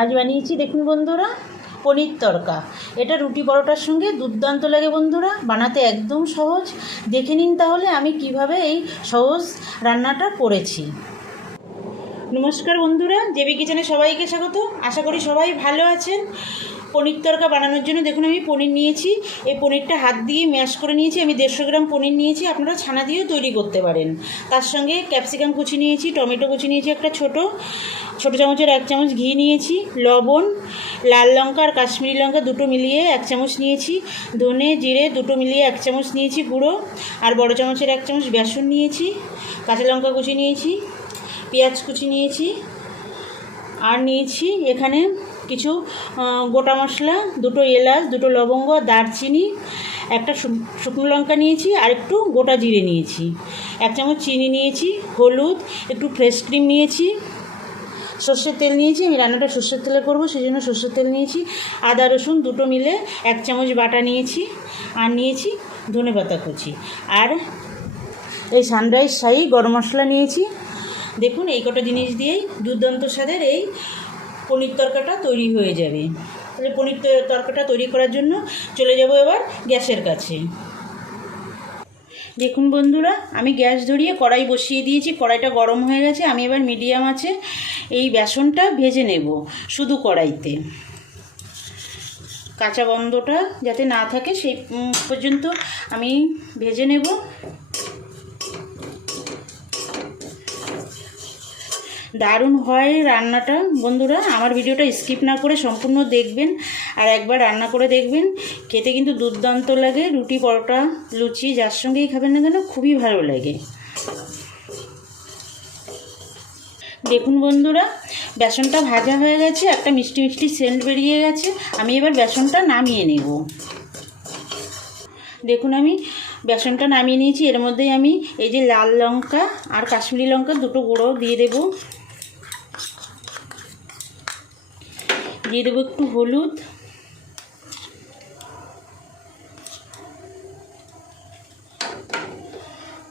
আজ বানিয়েছি দেখুন বন্ধুরা পনির তরকা। এটা রুটি পরোটার সঙ্গে দুর্দান্ত লাগে বন্ধুরা, বানাতে একদম সহজ। দেখে নিন তাহলে আমি কিভাবে এই সহজ রান্নাটা করেছি। নমস্কার বন্ধুরা, জেবি কিচেনে সবাইকে স্বাগত। আশা করি সবাই ভালো আছেন। পনির তরকা বানানোর জন্য দেখুন আমি পনির নিয়েছি। এই পনিরটা হাত দিয়ে ম্যাশ করে নিয়েছি। আমি 150 গ্রাম পনির নিয়েছি, আপনারা ছানা দিয়েও তৈরি করতে পারেন। তার সঙ্গে ক্যাপসিকাম কুচি নিয়েছি, টমেটো কুচি নিয়েছি একটা ছোটো চামচের 1 চামচ ঘি নিয়েছি, লবণ, লাল লঙ্কা আর কাশ্মীরি লঙ্কা দুটো মিলিয়ে 1 চামচ নিয়েছি, ধনে জিরে দুটো মিলিয়ে 1 চামচ নিয়েছি গুঁড়ো, আর বড় চামচের 1 চামচ বেসন নিয়েছি, কাঁচা লঙ্কা কুচি নিয়েছি, পেঁয়াজ কুচি নিয়েছি, আর নিয়েছি এখানে কিছু গোটা মশলা, দুটো এলাচ, দুটো লবঙ্গ, দারচিনি, একটা শুকনো লঙ্কা নিয়েছি, আর একটু গোটা জিরে নিয়েছি, 1 চামচ চিনি নিয়েছি, হলুদ, একটু ফ্রেশ ক্রিম নিয়েছি, সর্ষের তেল নিয়েছি। আমি রান্নাটা সর্ষের তেলে করবো, সেই জন্য সর্ষের তেল নিয়েছি। আদা রসুন দুটো মিলে 1 চামচ বাটা নিয়েছি, আর নিয়েছি ধনেপাতা কুচি, আর এই সানরাইজ শাহি গরম মশলা নিয়েছি। দেখুন এই কটা জিনিস দিয়েই দুর্দান্ত স্বাদের এই পনির তরকাটা তৈরি হয়ে যাবে। তাহলে পনির তরকাটা তৈরি করার জন্য চলে যাব এবার গ্যাসের কাছে। দেখুন বন্ধুরা, আমি গ্যাস ধরিয়ে কড়াই বসিয়ে দিয়েছি। কড়াইটা গরম হয়ে গেছে। আমি এবার মিডিয়াম আছে এই বেসনটা ভেজে নেব শুধু কড়াইতে। কাঁচা গন্ধটা যাতে না থাকে সেই পর্যন্ত আমি ভেজে নেব। দারুণ হয় রান্নাটা বন্ধুরা, আমার ভিডিওটা স্কিপ না করে সম্পূর্ণ দেখবেন, আর একবার রান্না করে দেখবেন। খেতে কিন্তু দুর্দান্ত লাগে। রুটি পরোটা লুচি যার সঙ্গেই খাবেন না কেন খুবই ভালো লাগে। দেখুন বন্ধুরা, বেসনটা ভাজা হয়ে গেছে, একটা মিষ্টি মিষ্টি সেন্ট বেরিয়ে গেছে। আমি এবার বেসনটা নামিয়ে নেব। দেখুন আমি বেসনটা নামিয়ে নিয়েছি। এর মধ্যেই আমি এই যে লাল লঙ্কা আর কাশ্মীরি লঙ্কা দুটো গুঁড়ো দিয়ে দেবো। দিয়ে দেবো একটু হলুদ,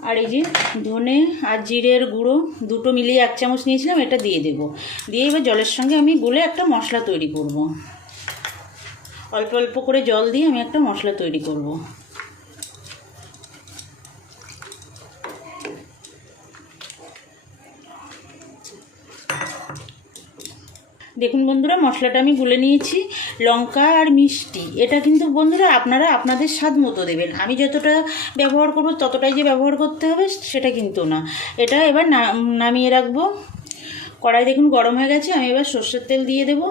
আর এই যে ধনে আর জিরের গুঁড়ো দুটো মিলিয়ে 1 চামচ নিয়েছিলাম, এটা দিয়ে দেব। দিয়ে এবার জলের সঙ্গে আমি গুলে একটা মশলা তৈরি করব। অল্প অল্প করে জল দিয়ে আমি একটা মশলা তৈরি করব। দেখুন বন্ধুরা, মশলাটা আমি গুলে নিয়েছি। লঙ্কা আর মিষ্টি এটা কিন্তু বন্ধুরা আপনারা আপনাদের স্বাদ মতো দেবেন। আমি যতটা ব্যবহার করব ততটাই যে ব্যবহার করতে হবে সেটা কিন্তু না। এটা এবার নামিয়ে রাখবো। কড়াই দেখুন গরম হয়ে গেছে। আমি এবার সর্ষের তেল দিয়ে দেব।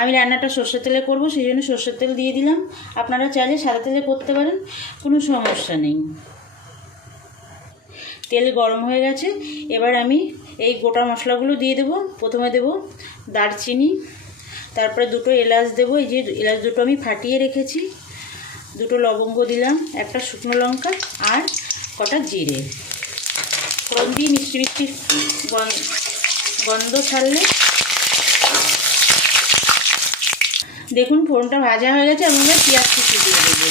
আমি রান্নাটা সর্ষের তেলে করব, সেই জন্য সর্ষের তেল দিয়ে দিলাম। আপনারা চাইলে সাদা তেলে করতে পারেন, কোনো সমস্যা নেই। তেল গরম হয়ে গেছে। এবার আমি এই গোটা মশলাগুলো দিয়ে দেব। প্রথমে দেব দারচিনি, তারপরে দুটো এলাচ দেবো। এই যে এলাচ দুটো আমি ফাটিয়ে রেখেছি, দুটো লবঙ্গ দিলাম, একটা শুকনো লঙ্কা আর কটা জিরে। ফোড়ন দিয়ে মিষ্টি মিষ্টি গন্ধ ছাড়লে দেখুন ফোড়নটা ভাজা হয়ে গেছে। আমি এবার পেঁয়াজ কুচি দিয়ে দেবো।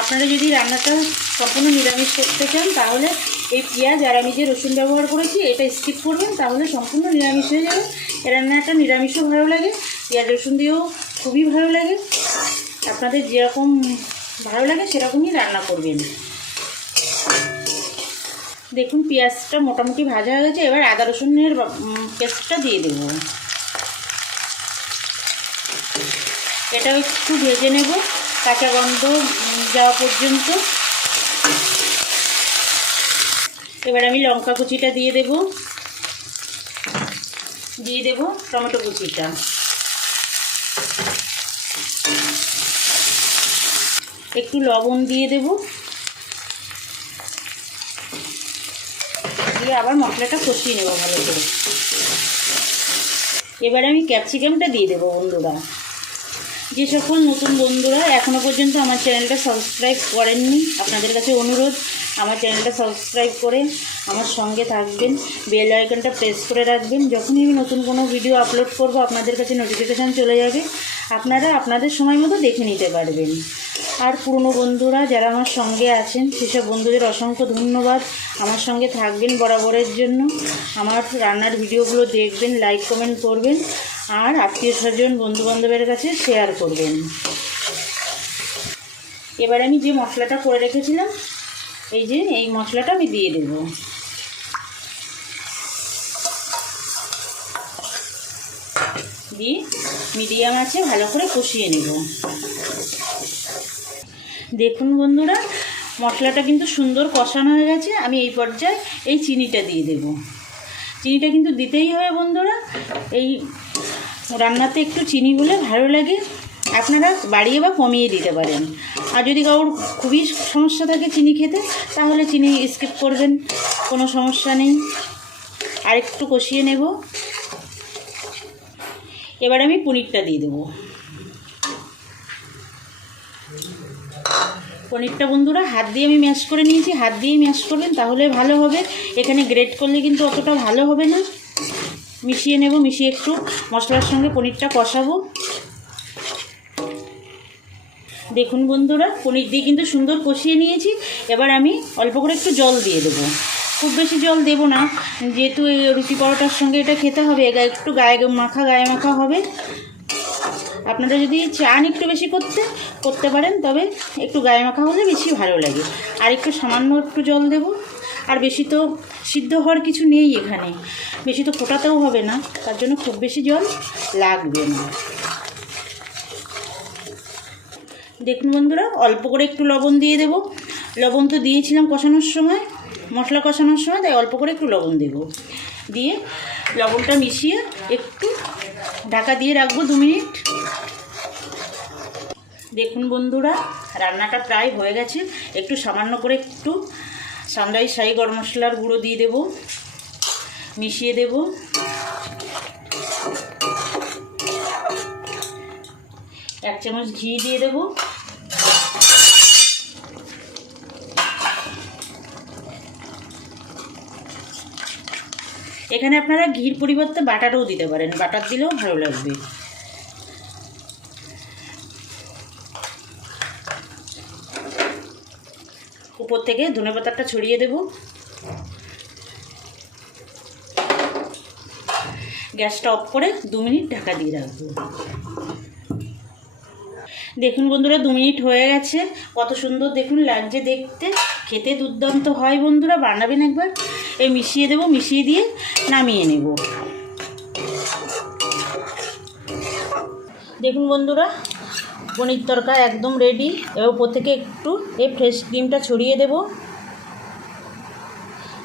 আপনারা যদি রান্নাটা সম্পূর্ণ নিরামিষ করতে চান তাহলে এই পেঁয়াজ আর আমি যে রসুন ব্যবহার করেছি এটা স্কিপ করবেন, তাহলে সম্পূর্ণ নিরামিষ হয়ে যাবে। এই রান্নাটা নিরামিষও ভালো লাগে, পেঁয়াজ রসুন দিয়েও খুবই ভালো লাগে। আপনাদের যেরকম ভালো লাগে সেরকমই রান্না করবেন। দেখুন পেঁয়াজটা মোটামুটি ভাজা হয়ে গেছে। এবার আদা রসুনের পেস্টটা দিয়ে দেব। এটাও একটু ভেজে নেব কাঁচা গন্ধ যাওয়া পর্যন্ত। এবার আমি লঙ্কা কুচিটা দিয়ে দেব, টমেটো কুচিটা, একটু লবণ দিয়ে দেব, দিয়ে আবার মশলাটা কষিয়ে নেব ভালো করে। এবার আমি ক্যাপসিকামটা দিয়ে দেবো বন্ধুরা। যে সকল নতুন বন্ধুরা এখনও পর্যন্ত আমার চ্যানেলটা সাবস্ক্রাইব করেননি, আপনাদের কাছে অনুরোধ আমার চ্যানেলটা সাবস্ক্রাইব করে আমার সঙ্গে থাকবেন, বেল আইকনটা প্রেস করে রাখবেন। যখনই আমি নতুন কোনো ভিডিও আপলোড করব আপনাদের কাছে নোটিফিকেশান চলে যাবে, আপনারা আপনাদের সময় মতো দেখে নিতে পারবেন। আর পুরনো বন্ধুরা যারা আমার সঙ্গে আছেন সেসব বন্ধুদের অসংখ্য ধন্যবাদ। আমার সঙ্গে থাকবেন বরাবরের জন্য, আমার রান্নার ভিডিওগুলো দেখবেন, লাইক কমেন্ট করবেন, আর আত্মীয় স্বজন বন্ধুবান্ধবের কাছে শেয়ার করবেন। এবার আমি যে মশলাটা করে রেখেছিলাম, এই মশলাটা আমি দিয়ে দেব। দিয়ে মিডিয়াম আছে ভালো করে কষিয়ে নেব। দেখুন বন্ধুরা, মশলাটা কিন্তু সুন্দর কষানো হয়ে গেছে। আমি এই পর্যায়ে এই চিনিটা দিয়ে দেব। চিনিটা কিন্তু দিতেই হবে বন্ধুরা, এই রান্নাতে একটু চিনি হলে ভালো লাগে। আপনারা বাড়িয়ে বা কমিয়ে দিতে পারেন। আর যদি কারোর খুবই সমস্যা থাকে চিনি খেতে, তাহলে চিনি স্কিপ করবেন, কোনো সমস্যা নেই। আর একটু কষিয়ে নেব। এবার আমি পনিরটা দিয়ে দেবো। পনিরটা বন্ধুরা হাত দিয়ে আমি ম্যাশ করে নিয়েছি, হাত দিয়েই ম্যাশ করবেন তাহলে ভালো হবে। এখানে গ্রেট করলে কিন্তু অতটা ভালো হবে না। মিশিয়ে নেব, মিশিয়ে একটু মশলার সঙ্গে পনিরটা কষাবো। দেখুন বন্ধুরা, পনির দিয়ে কিন্তু সুন্দর কষিয়ে নিয়েছি। এবার আমি অল্প করে একটু জল দিয়ে দেবো। খুব বেশি জল দেব না, যেহেতু এই রুটি পরোটার সঙ্গে এটা খেতে হবে। একটু গায়ে মাখা হবে। আপনারা যদি চান একটু বেশি করতে পারেন, তবে একটু গায়ে মাখা হলে বেশি ভালো লাগে। আর একটু সামান্য একটু জল দেব। আর বেশি তো সিদ্ধ হওয়ার কিছু নেই এখানে, বেশি তো ফোটাতেও হবে না, তার জন্য খুব বেশি জল লাগবে না। দেখুন বন্ধুরা, অল্প করে একটু লবণ দিয়ে দেব। লবণ তো দিয়েছিলাম কষানোর সময়, মশলা কষানোর সময়, তাই অল্প করে একটু লবণ দেব। দিয়ে লবণটা মিশিয়ে একটু ঢাকা দিয়ে রাখবো 2 মিনিট। দেখুন বন্ধুরা, রান্নাটা প্রায় হয়ে গেছে। একটু সামান্য করে একটু সানরাইজ শাহি গরম মশলার গুঁড়ো দিয়ে দেব, মিশিয়ে দেব। এক চামচ ঘি দিয়ে দেব। এখানে আপনারা ঘির পরিবর্তে বাটারও দিতে পারেন, বাটার দিলেও ভালো লাগবে। উপর থেকে ধনেপাতাটা ছড়িয়ে দেব। গ্যাসটা অফ করে 2 মিনিট ঢাকা দিয়ে রাখবো। দেখুন বন্ধুরা, 2 মিনিট হয়ে গেছে। কত সুন্দর দেখুন লাগছে দেখতে, খেতে দুর্দান্ত হয়। বন্ধুরা বানাবেন একবার। এই মিশিয়ে দেব, মিশিয়ে দিয়ে নামিয়ে নেব। দেখুন বন্ধুরা, পনির তরকা একদম রেডি। এবার উপর থেকে একটু এই ফ্রেশ ক্রিমটা ছড়িয়ে দেব।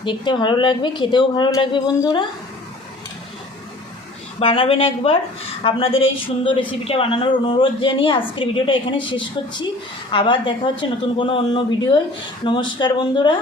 দেখতে ভালো লাগবে, খেতেও ভালো লাগবে। বন্ধুরা বানাবেন একবার। আপনাদের এই সুন্দর রেসিপিটা বানানোর অনুরোধ জানিয়ে আজকের ভিডিওটা এখানে শেষ করছি। আবার দেখা হচ্ছে নতুন কোনো অন্য ভিডিওয়। নমস্কার বন্ধুরা।